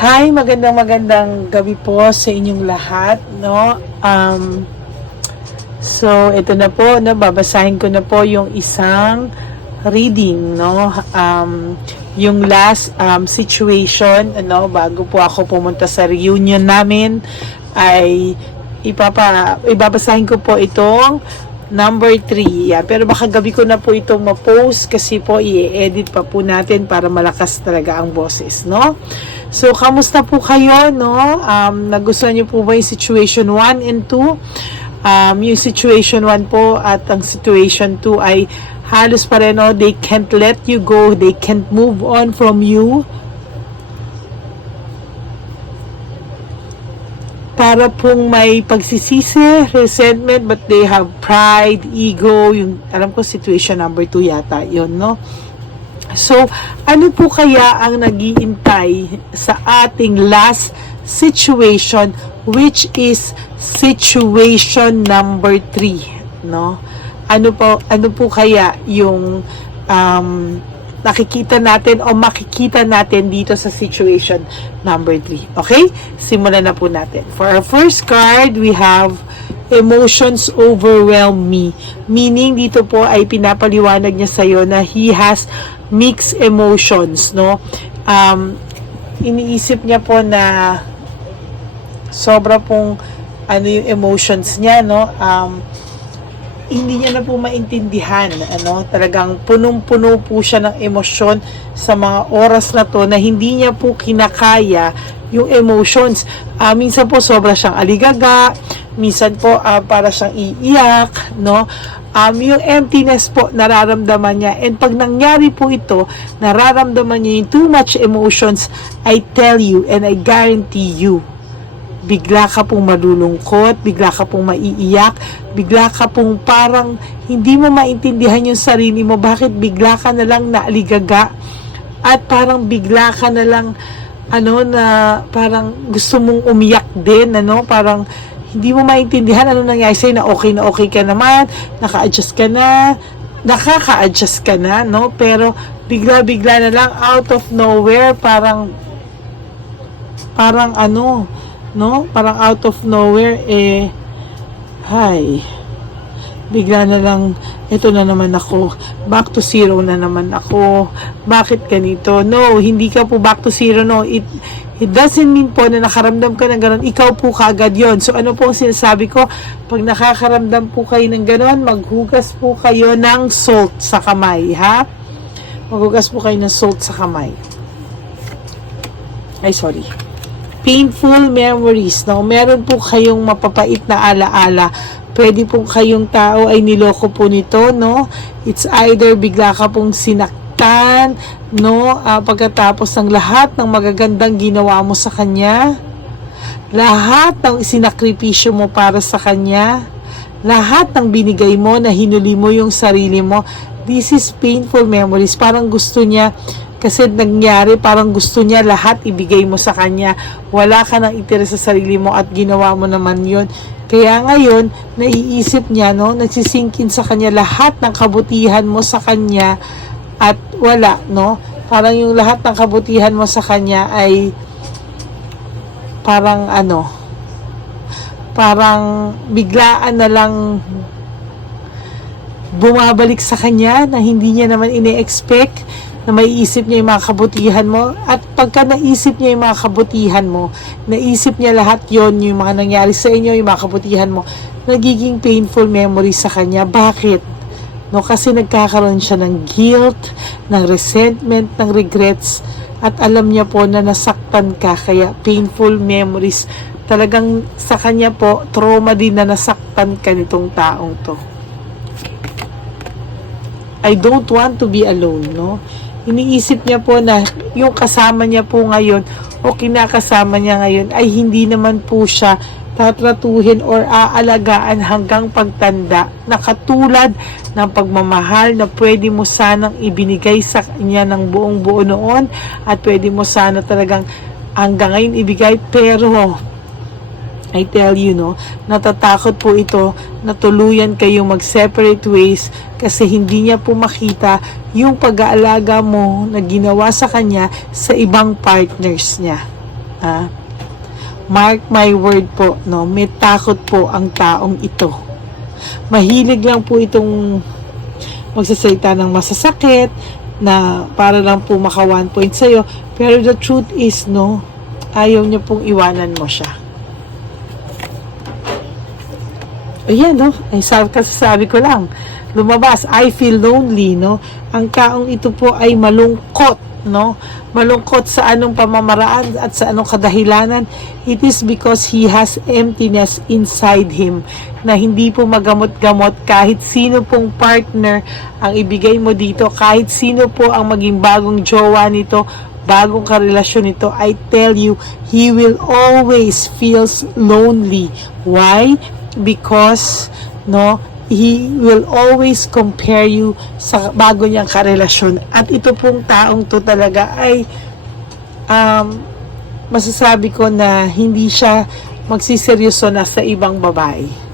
Hi, magandang magandang gabi po sa inyong lahat, no? Um, so, ito na po, no, babasahin ko na po yung isang reading, no? Um, yung last um, situation, ano, bago po ako pumunta sa reunion namin, ay ipapa, ibabasahin ko po itong number 3. Yeah, pero baka gabi ko na po itong ma-post kasi po i-edit pa po natin para malakas talaga ang boses, no? So, kamusta po kayo, no? Um, nagustuhan niyo po ba yung situation 1 and 2? Um, yung situation 1 po at ang situation 2 ay halos pareho, they can't let you go, they can't move on from you. Para pong may pagsisisi, resentment, but they have pride, ego, yung, alam ko, situation number 2 yata, yun, no? So, ano po kaya ang nagiintay sa ating last situation, which is situation number 3, no? Ano po, ano po kaya yung um, nakikita natin o makikita natin dito sa situation number 3. Okay? Simulan na po natin. For our first card, we have emotions overwhelm me. Meaning, dito po ay pinapaliwanag niya sa'yo na he has mixed emotions, no? Um, iniisip niya po na sobra pong ano yung emotions niya, no? Um, hindi niya na po maintindihan ano talagang punong-puno po siya ng emosyon sa mga oras na to na hindi niya po kinakaya yung emotions. Ah, minsan po sobra siyang aligaga minsan po ah, para siyang iiyak no? Um, yung emptiness po nararamdaman niya. And pag nangyari po ito nararamdaman niya yung too much emotions I tell you and I guarantee you bigla ka pong malulungkot, bigla ka pong maiiyak, bigla ka pong parang hindi mo maintindihan yung sarili mo, bakit bigla ka na lang naaligaga? At parang bigla ka na lang ano na parang gusto mong umiyak din, ano, parang hindi mo maintindihan ano nangyari sa'yo na okay na okay ka naman, naka-adjust ka na, nakaka-adjust ka na, no? Pero bigla-bigla na lang out of nowhere, parang parang ano, no? Parang out of nowhere, eh, hi, bigla na lang, ito na naman ako, back to zero na naman ako, bakit ganito? No, hindi ka po back to zero, no, it, it doesn't mean po na nakaramdam ka ng ganun, ikaw po kaagad yon So, ano po ang sinasabi ko? Pag nakakaramdam po kayo ng ganun, maghugas po kayo ng salt sa kamay, ha? Maghugas po kayo ng salt sa kamay. Ay, sorry painful memories, no? Meron po kayong mapapait na alaala. Pwede po kayong tao ay niloko po nito, no? It's either bigla ka pong sinaktan, no? Ah, pagkatapos ng lahat ng magagandang ginawa mo sa kanya, lahat ng isinakripisyo mo para sa kanya, lahat ng binigay mo na hinuli mo yung sarili mo, this is painful memories. Parang gusto niya, kasi nangyari, parang gusto niya lahat ibigay mo sa kanya. Wala ka nang itira sa sarili mo at ginawa mo naman yon Kaya ngayon, naiisip niya, no, nagsisingkin sa kanya lahat ng kabutihan mo sa kanya at wala, no? Parang yung lahat ng kabutihan mo sa kanya ay parang ano, parang biglaan na lang bumabalik sa kanya na hindi niya naman ine-expect na maiisip niya yung mga kabutihan mo. At pagka naisip niya yung mga kabutihan mo naisip niya lahat yon yung mga nangyari sa inyo yung mga kabutihan mo nagiging painful memory sa kanya. Bakit? no kasi nagkakaroon siya ng guilt ng resentment, ng regrets. At alam niya po na nasaktan ka kaya painful memories. Talagang sa kanya po trauma din na nasaktan ka nitong taong to. I don't want to be alone, no? Iniisip niya po na yung kasama niya po ngayon o kinakasama niya ngayon ay hindi naman po siya tatratuhin or aalagaan hanggang pagtanda na katulad ng pagmamahal na pwede mo sanang ibinigay sa kanya ng buong buo noon at pwede mo sana talagang hanggang ngayon ibigay. Pero I tell you, no, natatakot po ito na tuluyan kayong mag-separate ways kasi hindi niya po makita yung pag-aalaga mo na ginawa sa kanya sa ibang partners niya. Ah, mark my word po, no, may takot po ang taong ito. Mahilig lang po itong magsasalita ng masasakit na para lang po maka one point sa'yo. Pero the truth is, no, ayaw niya pong iwanan mo siya. Ayan, no? Ay, sabi, kasi sabi ko lang, lumabas, I feel lonely, no? Ang taong ito po ay malungkot, no? Malungkot sa anong pamamaraan at sa anong kadahilanan. It is because he has emptiness inside him na hindi po magamot-gamot kahit sino pong partner ang ibigay mo dito, kahit sino po ang maging bagong jowa nito, bagong karelasyon nito, I tell you, he will always feels lonely. Why? Because, no, he will always compare you sa bago niyang karelasyon. At ito pong taong to talaga ay um, masasabi ko na hindi siya magsiseryoso na sa ibang babae.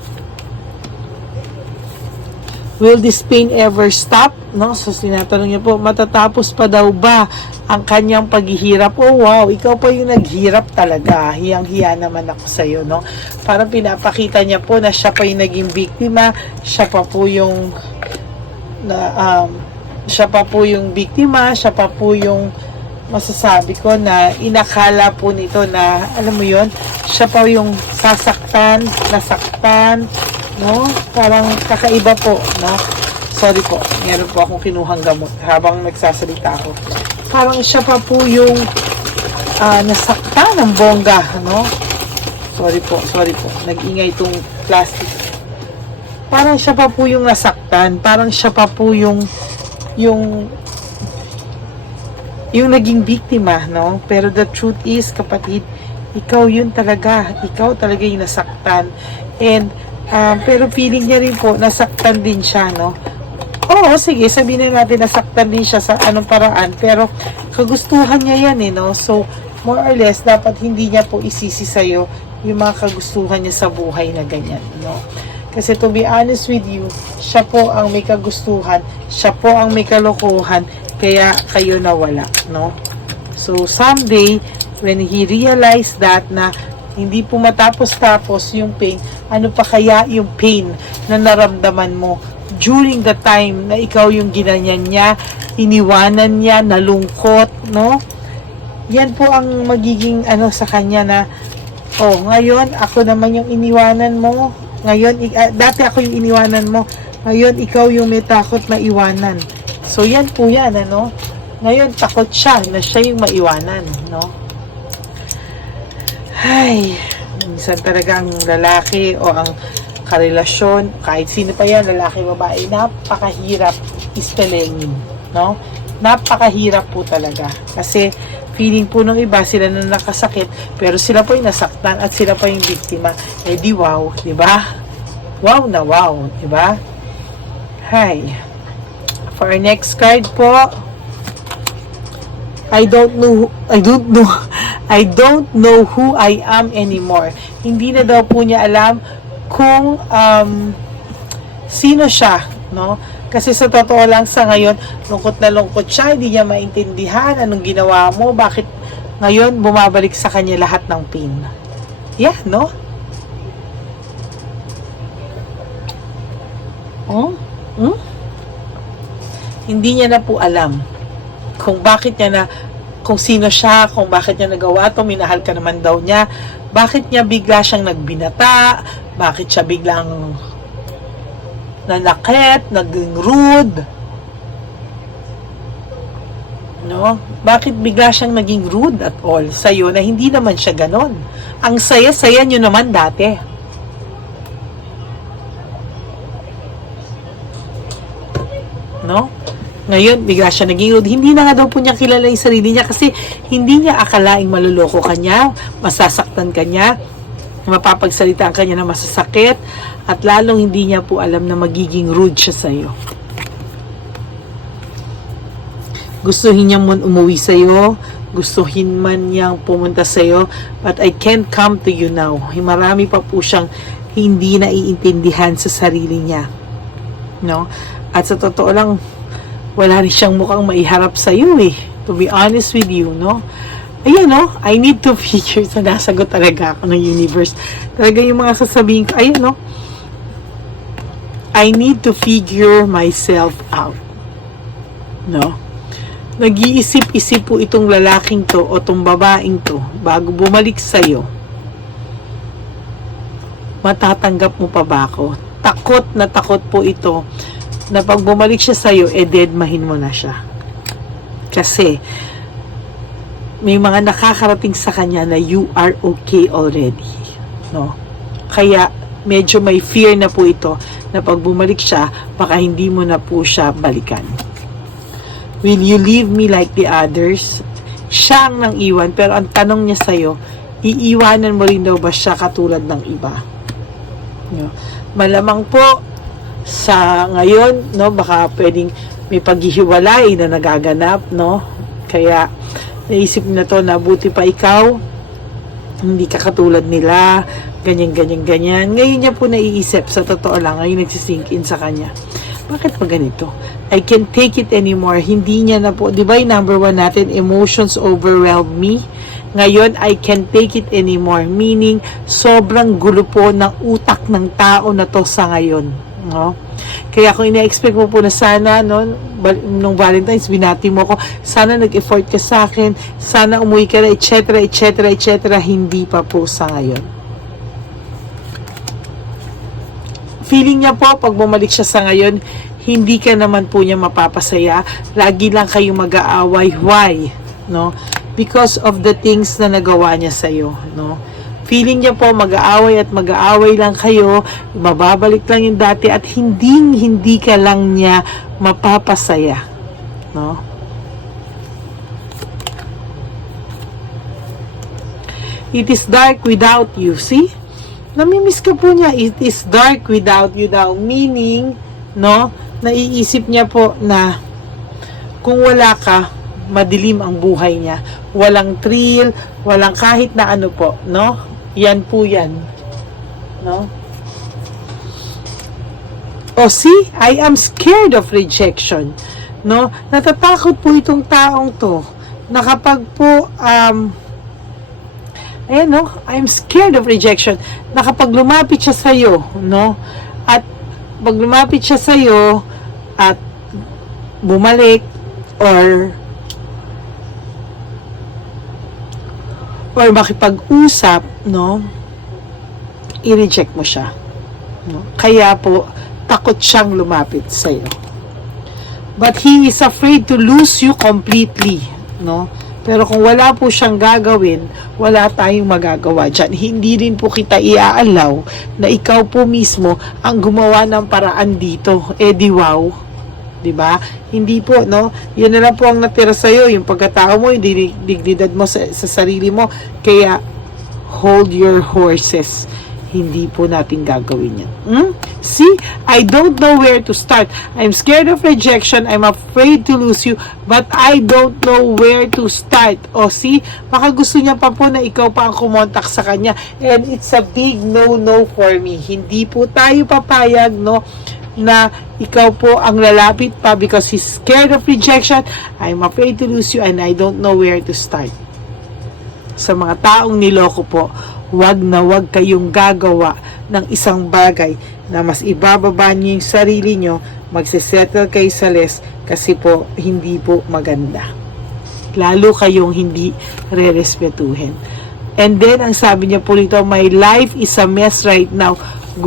Will this pain ever stop? No? So, sinatanong niya po, matatapos pa daw ba ang kanyang paghihirap? Oh, wow, ikaw pa yung naghirap talaga. Hiyang-hiya naman ako sa'yo, no? Parang pinapakita niya po na siya pa yung naging biktima, siya pa po yung na, um, siya pa po yung biktima, siya pa po yung masasabi ko na inakala po nito na, alam mo yon siya pa yung sasaktan, nasaktan, no? Parang kakaiba po, no? Sorry po, meron po akong kinuhang gamot habang nagsasalita ako. Parang siya pa po yung ah, nasaktan ng bongga, no? Sorry po, sorry po. Nag-ingay itong plastic. Parang siya pa po yung nasaktan. Parang siya pa po yung yung yung naging biktima, no? Pero the truth is, kapatid, ikaw yun talaga. Ikaw talaga yung nasaktan. And, um, pero feeling niya rin po, nasaktan din siya, no? Oo, sige, sabihin na natin nasaktan din siya sa anong paraan. Pero, kagustuhan niya yan, eh, no? So, more or less, dapat hindi niya po isisi sa'yo yung mga kagustuhan niya sa buhay na ganyan, no? Kasi to be honest with you, siya po ang may kagustuhan, siya po ang may kalokohan, kaya kayo nawala, no? So, someday, when he realized that na hindi po matapos-tapos yung pain, ano pa kaya yung pain na naramdaman mo during the time na ikaw yung ginanyan niya, iniwanan niya, nalungkot, no? Yan po ang magiging ano sa kanya na, oh, ngayon ako naman yung iniwanan mo, ngayon, ah, dati ako yung iniwanan mo, ngayon ikaw yung may takot maiwanan. So, yan po yan, ano? Ngayon, takot siya na siya yung maiwanan, no? Ay, minsan talaga ang lalaki o ang karelasyon, kahit sino pa yan, lalaki, babae, napakahirap ispelengin, no? Napakahirap po talaga. Kasi, feeling po ng iba, sila na nakasakit, pero sila po yung nasaktan at sila pa yung biktima. Eh di wow, di ba? Wow na wow, di ba? Hi. For our next card po, I don't know, I don't know, I don't know who I am anymore. Hindi na daw po niya alam kung um, sino siya, no? Kasi sa totoo lang sa ngayon, lungkot na lungkot siya, hindi niya maintindihan anong ginawa mo, bakit ngayon bumabalik sa kanya lahat ng pain. Yeah, no? Oh? Hmm? Hindi niya na po alam kung bakit niya na kung sino siya, kung bakit niya nagawa to, minahal ka naman daw niya, bakit niya bigla siyang nagbinata, bakit siya biglang nanakit, naging rude, no? Bakit bigla siyang naging rude at all sa'yo na hindi naman siya ganon? Ang saya-saya niyo naman dati. No? Ngayon, bigla siya naging rude. Hindi na nga daw po niya kilala yung sarili niya kasi hindi niya akalaing maluloko ka niya, masasaktan ka niya, mapapagsalita ka niya na masasakit, at lalong hindi niya po alam na magiging rude siya sa'yo. Gustuhin niya man umuwi sa'yo, gustuhin man niyang pumunta sa'yo, but I can't come to you now. Marami pa po siyang hindi naiintindihan sa sarili niya. No? At sa totoo lang, wala rin siyang mukhang maiharap sa iyo eh. To be honest with you, no? ayan no, I need to figure sa nasagot talaga ako ng universe. Talaga yung mga sasabihin ko, ayan no, I need to figure myself out. No? Nag-iisip-isip po itong lalaking to o tong babaeng to bago bumalik sa'yo. Matatanggap mo pa ba ako? Takot na takot po ito na pag bumalik siya sa'yo, eh deadmahin mo na siya. Kasi, may mga nakakarating sa kanya na you are okay already. No? Kaya, medyo may fear na po ito na pag bumalik siya, baka hindi mo na po siya balikan. Will you leave me like the others? Siya ang nang iwan, pero ang tanong niya sa'yo, iiwanan mo rin daw ba siya katulad ng iba? No? Malamang po, sa ngayon, no, baka pwedeng may paghihiwalay na nagaganap, no? Kaya, naisip na to na buti pa ikaw, hindi ka katulad nila, ganyan, ganyan, ganyan. Ngayon niya po naiisip, sa totoo lang, ngayon nagsisink in sa kanya. Bakit pa ganito? I can't take it anymore. Hindi niya na po, di ba yung number one natin, emotions overwhelm me. Ngayon, I can't take it anymore. Meaning, sobrang gulo po ng utak ng tao na to sa ngayon. No? Kaya kung ina-expect mo po na sana, no, nung Valentine's, binati mo ko, sana nag-effort ka sa akin, sana umuwi ka na, etc., etc., etc., hindi pa po sa ngayon. Feeling niya po, pag bumalik siya sa ngayon, hindi ka naman po niya mapapasaya. Lagi lang kayo mag-aaway. Why? No? Because of the things na nagawa niya sa'yo. No? Feeling niya po mag-aaway at mag-aaway lang kayo, mababalik lang yung dati at hindi hindi ka lang niya mapapasaya. No? It is dark without you. See? Namimiss ka po niya. It is dark without you daw. Meaning, no? Naiisip niya po na kung wala ka, madilim ang buhay niya. Walang thrill, walang kahit na ano po, no? Yan po yan. No? O see, I am scared of rejection. No? Natatakot po itong taong to na kapag po um, ayan no, I'm scared of rejection. Na kapag lumapit siya sa'yo, no, at pag lumapit siya sa'yo, at bumalik, or or makipag-usap, no, i-reject mo siya. No? Kaya po, takot siyang lumapit sa'yo. But he is afraid to lose you completely, no? Pero kung wala po siyang gagawin, wala tayong magagawa dyan. Hindi rin po kita iaalaw na ikaw po mismo ang gumawa ng paraan dito. Eh di wow. 'Di ba? Hindi po, no? Yan na lang po ang natira sa iyo, yung pagkatao mo, yung dig- dignidad mo sa, sa sarili mo. Kaya hold your horses. Hindi po natin gagawin yan. Hmm? See, I don't know where to start. I'm scared of rejection. I'm afraid to lose you. But I don't know where to start. O see, baka gusto niya pa po na ikaw pa ang kumontak sa kanya. And it's a big no-no for me. Hindi po tayo papayag, no? Na ikaw po ang lalapit pa because he's scared of rejection. I'm afraid to lose you and I don't know where to start. Sa mga taong niloko po, wag na wag kayong gagawa ng isang bagay na mas ibababa niyo yung sarili niyo, magsisettle kayo sa less kasi po hindi po maganda. Lalo kayong hindi re-respetuhin. And then, ang sabi niya po rito, my life is a mess right now.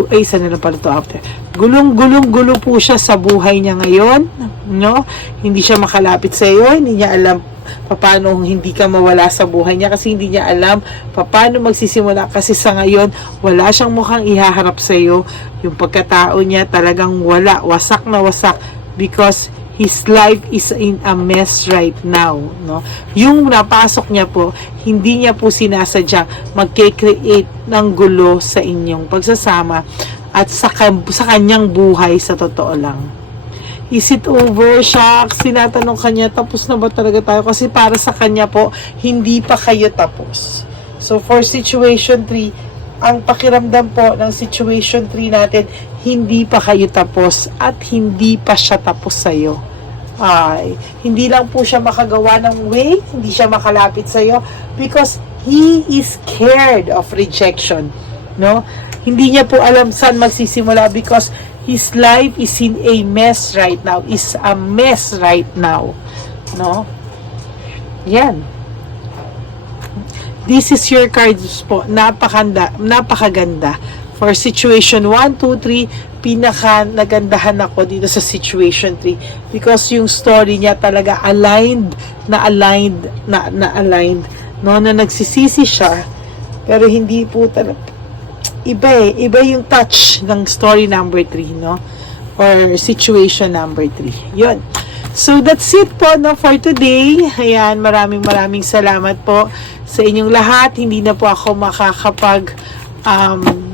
Ay, isa na pala to after. Gulong-gulong-gulo po siya sa buhay niya ngayon. No? Hindi siya makalapit sa iyo. Hindi niya alam paano hindi ka mawala sa buhay niya kasi hindi niya alam paano magsisimula kasi sa ngayon wala siyang mukhang ihaharap sa iyo yung pagkatao niya talagang wala wasak na wasak because his life is in a mess right now no yung napasok niya po hindi niya po sinasadyang magke-create ng gulo sa inyong pagsasama at sa, sa kanyang buhay sa totoo lang is it over? Shucks, tinatanong kanya, tapos na ba talaga tayo? Kasi para sa kanya po, hindi pa kayo tapos. So, for situation 3, ang pakiramdam po ng situation 3 natin, hindi pa kayo tapos at hindi pa siya tapos sa'yo. Ay, hindi lang po siya makagawa ng way, hindi siya makalapit sa iyo because he is scared of rejection. No? Hindi niya po alam saan magsisimula because his life is in a mess right now. Is a mess right now. No? Yan. This is your cards po. Napakanda, napakaganda. For situation 1, 2, 3, pinaka nagandahan ako dito sa situation 3 because yung story niya talaga aligned na aligned na na aligned no na nagsisisi siya pero hindi po talaga iba eh, iba yung touch ng story number 3 no or situation number 3 yun So that's it po no for today. Ayan, maraming maraming salamat po sa inyong lahat. Hindi na po ako makakapag um,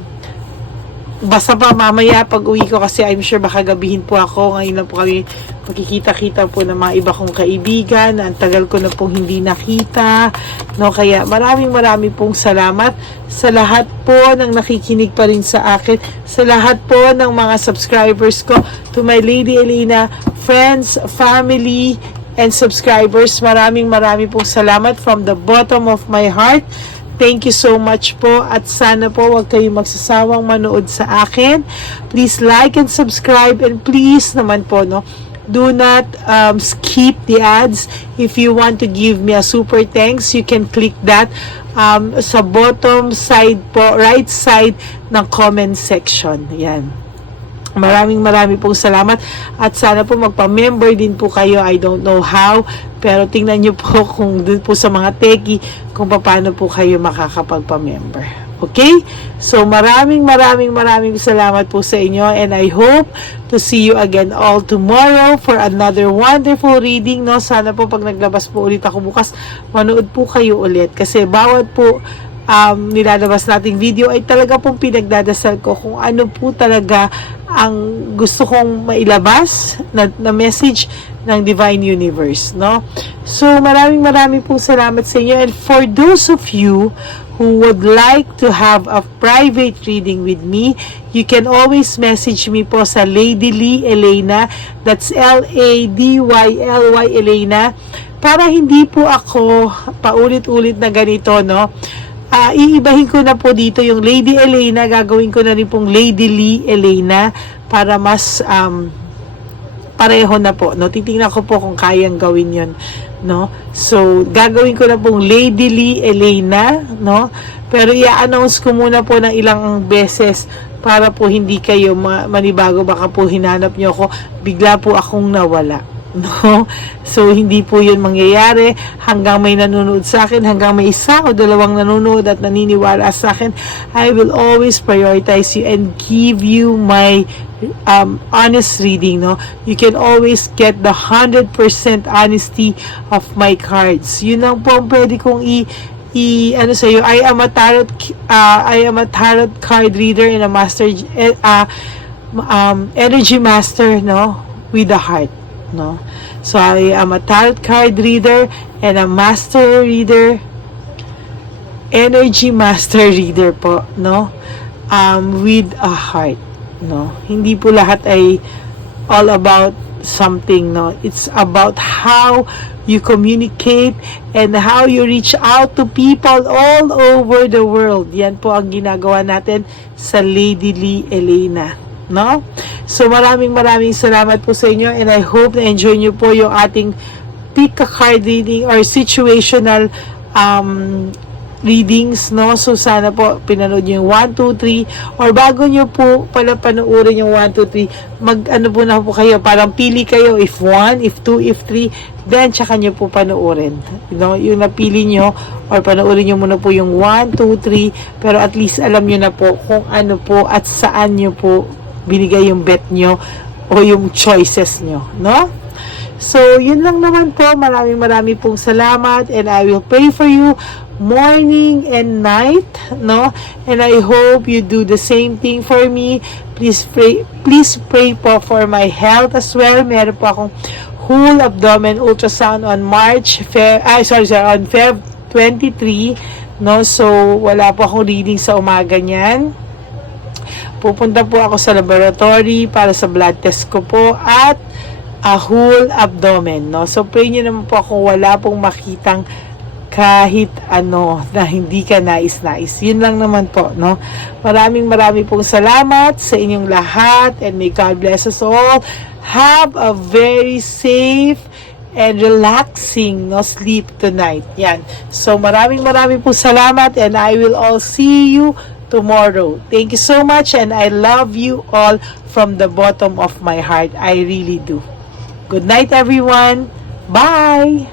basta pa mamaya pag uwi ko kasi I'm sure baka gabihin po ako. Ngayon na po kami magkikita-kita po ng mga iba kong kaibigan. Ang tagal ko na pong hindi nakita. No, kaya maraming maraming pong salamat sa lahat po ng nakikinig pa rin sa akin. Sa lahat po ng mga subscribers ko. To my Lady Elena, friends, family, and subscribers. Maraming maraming pong salamat from the bottom of my heart. Thank you so much po at sana po wag kayong magsasawang manood sa akin. Please like and subscribe and please naman po no, do not um, skip the ads. If you want to give me a super thanks, you can click that um, sa bottom side po, right side ng comment section. Yan. Maraming maraming pong salamat at sana po magpa-member din po kayo. I don't know how, pero tingnan nyo po kung dun po sa mga teki kung paano po kayo makakapagpa-member. Okay? So maraming maraming maraming salamat po sa inyo and I hope to see you again all tomorrow for another wonderful reading. No? Sana po pag naglabas po ulit ako bukas, manood po kayo ulit kasi bawat po um, nilalabas nating video ay talaga pong pinagdadasal ko kung ano po talaga ang gusto kong mailabas na, na message ng Divine Universe, no? So, maraming maraming pong salamat sa inyo. And for those of you who would like to have a private reading with me, you can always message me po sa Lady Lee Elena. That's L-A-D-Y-L-Y Elena. Para hindi po ako paulit-ulit na ganito, no? Ah, iibahin ko na po dito yung Lady Elena, gagawin ko na rin pong Lady Lee Elena para mas um, pareho na po, no? Titingnan ko po kung kayang gawin yon no? So, gagawin ko na pong Lady Lee Elena, no? Pero i-announce ko muna po ng ilang beses para po hindi kayo ma- manibago, baka po hinanap nyo ako, bigla po akong nawala. No? So, hindi po yun mangyayari hanggang may nanonood sa akin, hanggang may isa o dalawang nanonood at naniniwala sa akin, I will always prioritize you and give you my um, honest reading, no? You can always get the 100% honesty of my cards. Yun lang po ang pwede kong i i ano sa iyo I am a tarot uh, I am a tarot card reader and a master eh, uh, um, energy master no with the heart no? So I am a tarot card reader and a master reader energy master reader po no? Um, with a heart no? Hindi po lahat ay all about something no? It's about how you communicate and how you reach out to people all over the world. Yan po ang ginagawa natin sa Lady Lee Elena no so maraming maraming salamat po sa inyo and I hope na enjoy nyo po yung ating pick a card reading or situational um, readings, no? So, sana po, pinanood nyo yung 1, 2, 3, or bago nyo po pala panoorin yung 1, 2, 3, mag, ano po na po kayo, parang pili kayo if 1, if 2, if 3, then, tsaka nyo po panoorin. You know, yung napili nyo, or panoorin nyo muna po yung 1, 2, 3, pero at least alam nyo na po kung ano po at saan nyo po binigay yung bet nyo o yung choices nyo, no? So, yun lang naman po. Maraming maraming pong salamat and I will pray for you morning and night, no? And I hope you do the same thing for me. Please pray, please pray po for my health as well. Meron po akong whole abdomen ultrasound on March, Feb, ay sorry, sorry, on Feb 23, no? So, wala po akong reading sa umaga niyan. Pupunta po ako sa laboratory para sa blood test ko po at a whole abdomen, no? So, pray nyo naman po kung wala pong makitang kahit ano na hindi ka nais-nais. Yun lang naman po, no? Maraming maraming pong salamat sa inyong lahat and may God bless us all. Have a very safe and relaxing no sleep tonight. Yan. So maraming maraming po salamat and I will all see you tomorrow. Thank you so much and I love you all from the bottom of my heart. I really do. Good night everyone. Bye.